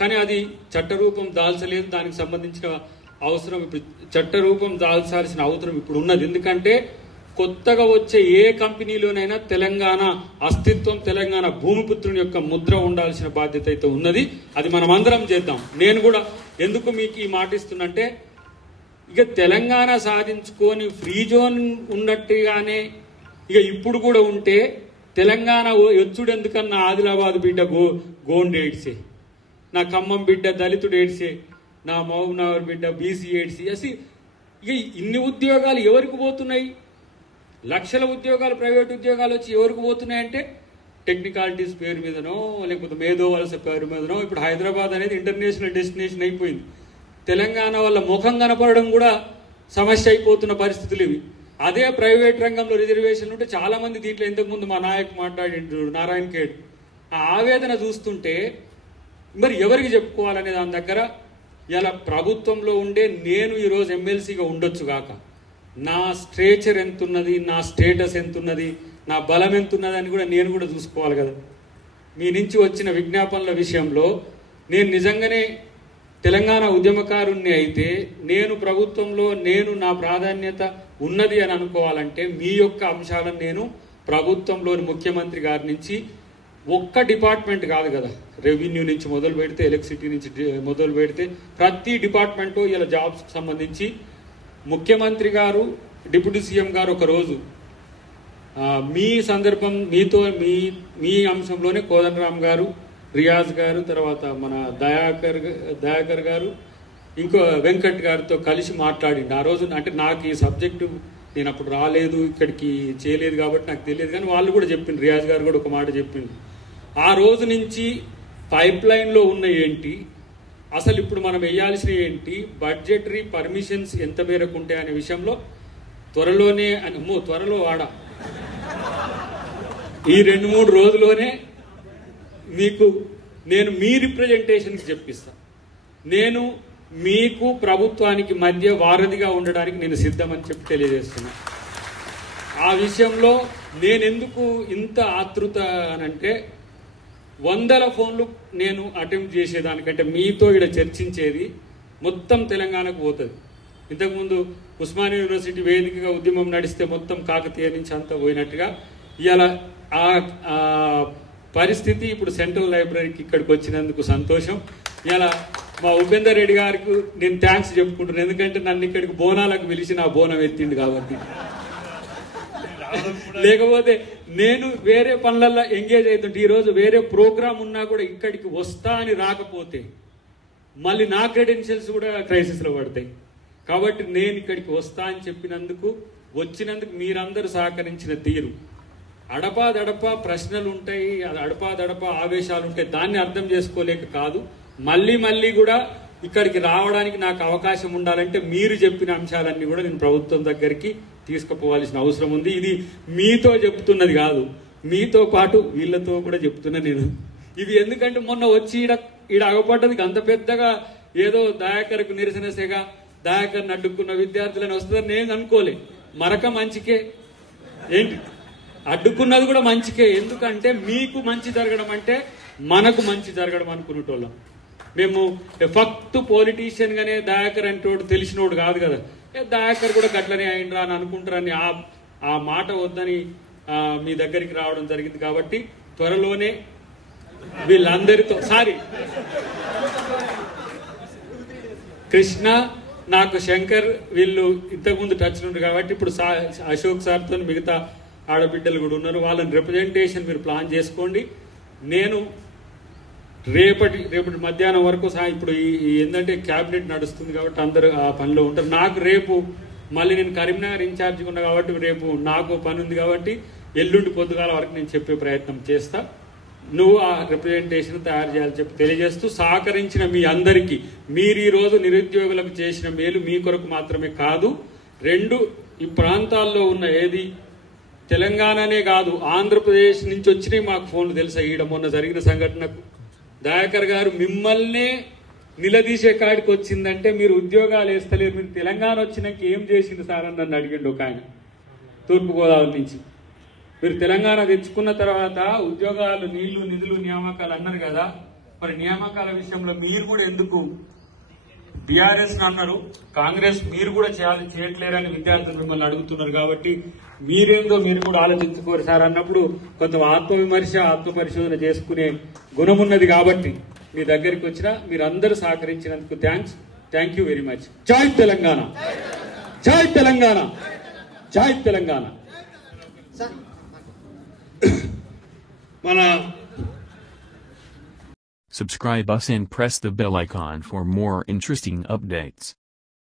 కానీ అది చట్టరూపం దాల్చలేదు. దానికి సంబంధించిన అవసరం ఇప్పుడు చట్టరూపం దాల్చాల్సిన అవసరం ఇప్పుడు ఉన్నది. ఎందుకంటే కొత్తగా వచ్చే ఏ కంపెనీలోనైనా తెలంగాణ అస్తిత్వం, తెలంగాణ భూమిపుత్రుని యొక్క ముద్ర ఉండాల్సిన బాధ్యత అయితే ఉన్నది. అది మనం అందరం చేద్దాం. నేను కూడా ఎందుకు మీకు ఈ మాట ఇస్తున్నంటే, ఇక తెలంగాణ సాధించుకొని ఫ్రీ జోన్ ఉన్నట్టుగానే ఇక ఇప్పుడు కూడా ఉంటే తెలంగాణ ఎచ్చుడు ఎందుకన్నా ఆదిలాబాద్ బిడ్డ గోండి ఏడ్సే, నా ఖమ్మం బిడ్డ దళితుడు ఏడ్సే, నా మహబూబ్నగర్ బిడ్డ బీసీ ఏడ్సే. అసలు ఇక ఇన్ని ఉద్యోగాలు ఎవరికి పోతున్నాయి? లక్షల ఉద్యోగాలు, ప్రైవేట్ ఉద్యోగాలు వచ్చి ఎవరికి పోతున్నాయంటే టెక్నికాలిటీస్ పేరు మీదనో లేకపోతే మేధో వలస పేరు మీదనో. ఇప్పుడు హైదరాబాద్ అనేది ఇంటర్నేషనల్ డెస్టినేషన్ అయిపోయింది. తెలంగాణ వల్ల ముఖం కనపడడం కూడా సమస్య అయిపోతున్న పరిస్థితులు ఇవి. అదే ప్రైవేట్ రంగంలో రిజర్వేషన్ ఉంటే చాలా మంది దీంట్లో ఇంతకుముందు మా నాయకు మాట్లాడిండు నారాయణ ఖేడ్, ఆ ఆవేదన చూస్తుంటే మరి ఎవరికి చెప్పుకోవాలనే దాని దగ్గర ఇలా ప్రభుత్వంలో ఉండే నేను ఈరోజు ఎమ్మెల్సీగా ఉండొచ్చు గాక, నా స్ట్రేచర్ ఎంతున్నది, నా స్టేటస్ ఎంతున్నది, నా బలం ఎంతున్నది అని కూడా నేను కూడా చూసుకోవాలి కదా. మీ నుంచి వచ్చిన విజ్ఞాపనల విషయంలో నేను నిజంగానే తెలంగాణ ఉద్యమకారుణ్ణి అయితే నేను ప్రభుత్వంలో నేను నా ప్రాధాన్యత ఉన్నది అని అనుకోవాలంటే మీ యొక్క అంశాలను నేను ప్రభుత్వంలోని ముఖ్యమంత్రి గారి నుంచి ఒక్క డిపార్ట్మెంట్ కాదు కదా, రెవెన్యూ నుంచి మొదలు పెడితే, ఎలక్ట్రిసిటీ నుంచి మొదలు పెడితే ప్రతి డిపార్ట్మెంటు ఇలా జాబ్స్కి సంబంధించి ముఖ్యమంత్రి గారు, డిప్యూటీ సీఎం గారు ఒకరోజు మీ సందర్భం మీతో మీ అంశంలోనే కోదండరామ్ గారు, రియాజ్ గారు, తర్వాత మన దయాకర్ గారు, ఇంకో వెంకట్ గారితో కలిసి మాట్లాడిండు. ఆ రోజు అంటే నాకు ఈ సబ్జెక్టు నేను అప్పుడు రాలేదు, ఇక్కడికి చేయలేదు కాబట్టి నాకు తెలియదు. కానీ వాళ్ళు కూడా చెప్పిండు, రియాజ్ గారు కూడా ఒక మాట చెప్పిండు. ఆ రోజు నుంచి పైప్ లైన్లో ఉన్న ఏంటి, అసలు ఇప్పుడు మనం వేయాల్సిన ఏంటి, బడ్జెటరీ పర్మిషన్స్ ఎంత మేరకు ఉంటాయి అనే విషయంలో త్వరలోనే త్వరలో ఈ 2-3 రోజుల్లోనే మీకు నేను మీ రిప్రజెంటేషన్కి చెప్పిస్తా. నేను మీకు ప్రభుత్వానికి మధ్య వారధిగా ఉండడానికి నేను సిద్ధమని చెప్పి తెలియజేస్తున్నా. ఆ విషయంలో నేనెందుకు ఇంత ఆతృత అనంటే, 100 ఫోన్లు నేను అటెంప్ట్ చేసేదానికంటే మీతో ఇక్కడ చర్చించేది మొత్తం తెలంగాణకు పోతుంది. ఇంతకుముందు ఉస్మానియా యూనివర్సిటీ వేదికగా ఉద్యమం నడిస్తే మొత్తం కాకతీయ నుంచి అంతా పోయినట్టుగా ఇలా ఆ పరిస్థితి ఇప్పుడు సెంట్రల్ లైబ్రరీకి ఇక్కడికి వచ్చినందుకు సంతోషం. ఇలా మా ఉపేందర్ రెడ్డి గారికి నేను థ్యాంక్స్ చెప్పుకుంటున్నాను. ఎందుకంటే నన్ను ఇక్కడికి బోనాలకు పిలిచి నా బోనం ఎత్తిండు కాబట్టి. లేకపోతే నేను వేరే పనులలో ఎంగేజ్ అవుతుంటే, ఈరోజు వేరే ప్రోగ్రామ్ ఉన్నా కూడా ఇక్కడికి వస్తా అని రాకపోతే మళ్ళీ నా క్రెడెన్షియల్స్ కూడా క్రైసిస్లో పడతాయి. కాబట్టి నేను ఇక్కడికి వస్తా అని వచ్చినందుకు మీరందరూ సహకరించిన తీరు, అడపాదడపా ప్రశ్నలు ఉంటాయి, అడపాదడపా ఆవేశాలు ఉంటాయి, దాన్ని అర్థం చేసుకోలేక కాదు. మళ్ళీ కూడా ఇక్కడికి రావడానికి నాకు అవకాశం ఉండాలంటే మీరు చెప్పిన అంశాలన్నీ కూడా నేను ప్రభుత్వం దగ్గరికి తీసుకుపోవాల్సిన అవసరం ఉంది. ఇది మీతో చెప్తున్నది కాదు, మీతో పాటు వీళ్ళతో కూడా చెప్తున్నా నేను. ఇవి ఎందుకంటే మొన్న వచ్చి ఈడ అగపడ్డది అంత పెద్దగా ఏదో దయాకర్కు నిరసన సేగ, దయాకర్ని అడ్డుకున్న విద్యార్థులను వస్తుందని నేను అనుకోలే. మరక మంచికే ఏంటి, అడ్డుకున్నది కూడా మంచికే. ఎందుకంటే మీకు మంచి జరగడం అంటే మనకు మంచి జరగడం అనుకునేటోళ్ళం. మేము ఫక్త్ పొలిటీషియన్ గానే దయాకర్ అంటే తెలిసినోడు కాదు కదా, దయాకర్ కూడా గట్లనే అయిండ్రా అని అనుకుంటారని ఆ మాట వద్దని మీ దగ్గరికి రావడం జరిగింది. కాబట్టి త్వరలోనే వీళ్ళందరితో కృష్ణ, నాకు శంకర్ వీళ్ళు ఇంతకుముందు టచ్ ఉండు కాబట్టి ఇప్పుడు అశోక్ సార్తో మిగతా ఆడబిడ్డలు కూడా ఉన్నారు. వాళ్ళని రిప్రజెంటేషన్ మీరు ప్లాన్ చేసుకోండి. నేను రేపటి మధ్యాహ్నం వరకు ఇప్పుడు ఏంటంటే క్యాబినెట్ నడుస్తుంది కాబట్టి అందరూ ఆ పనిలో ఉంటారు. నాకు రేపు మళ్ళీ నేను కరీంనగర్ ఇన్ఛార్జిగా ఉన్నా కాబట్టి రేపు నాకు పని ఉంది కాబట్టి ఎల్లుండి పొద్దుగాల వరకు నేను చెప్పే ప్రయత్నం చేస్తా. నువ్వు ఆ రిప్రజెంటేషన్ తయారు చేయాలని చెప్పి తెలియజేస్తూ, సహకరించిన మీ అందరికీ, మీరు ఈరోజు నిరుద్యోగులకు చేసిన మేలు మీ కొరకు మాత్రమే కాదు, ఈ ప్రాంతాల్లో ఉన్న ఏది తెలంగాణనే కాదు ఆంధ్రప్రదేశ్ నుంచి వచ్చినాయి మాకు ఫోన్లు తెలుసా. ఈడ మొన్న జరిగిన సంఘటనకు దయాకర్ గారు మిమ్మల్నే నిలదీసే కాడికి వచ్చిందంటే మీరు ఉద్యోగాలు వేస్తలేరు, మీరు తెలంగాణ వచ్చినాక ఏం చేసింది సార్ అని నన్ను అడిగిండు ఒక ఆయన తూర్పుగోదావరి నుంచి. మీరు తెలంగాణ తెచ్చుకున్న తర్వాత ఉద్యోగాలు, నీళ్లు, నిధులు, నియామకాలు అన్నారు కదా, మరి నియామకాల విషయంలో మీరు కూడా ఎందుకు బీఆర్ఎస్ అన్నారు, కాంగ్రెస్ మీరు కూడా చేయట్లేరని విద్యార్థులు మిమ్మల్ని అడుగుతున్నారు. కాబట్టి మీరేందో మీరు కూడా ఆలోచించుకోరు సార్ అన్నప్పుడు కొంత ఆత్మవిమర్శ ఆత్మపరిశోధన చేసుకునే గుణం ఉన్నది. కాబట్టి మీ దగ్గరికి వచ్చినా మీరందరూ సహకరించినందుకు థ్యాంక్ యూ వెరీ మచ్. జై తెలంగాణ, జై తెలంగాణ, జై తెలంగాణ. మన Subscribe us and press the bell icon for more interesting updates.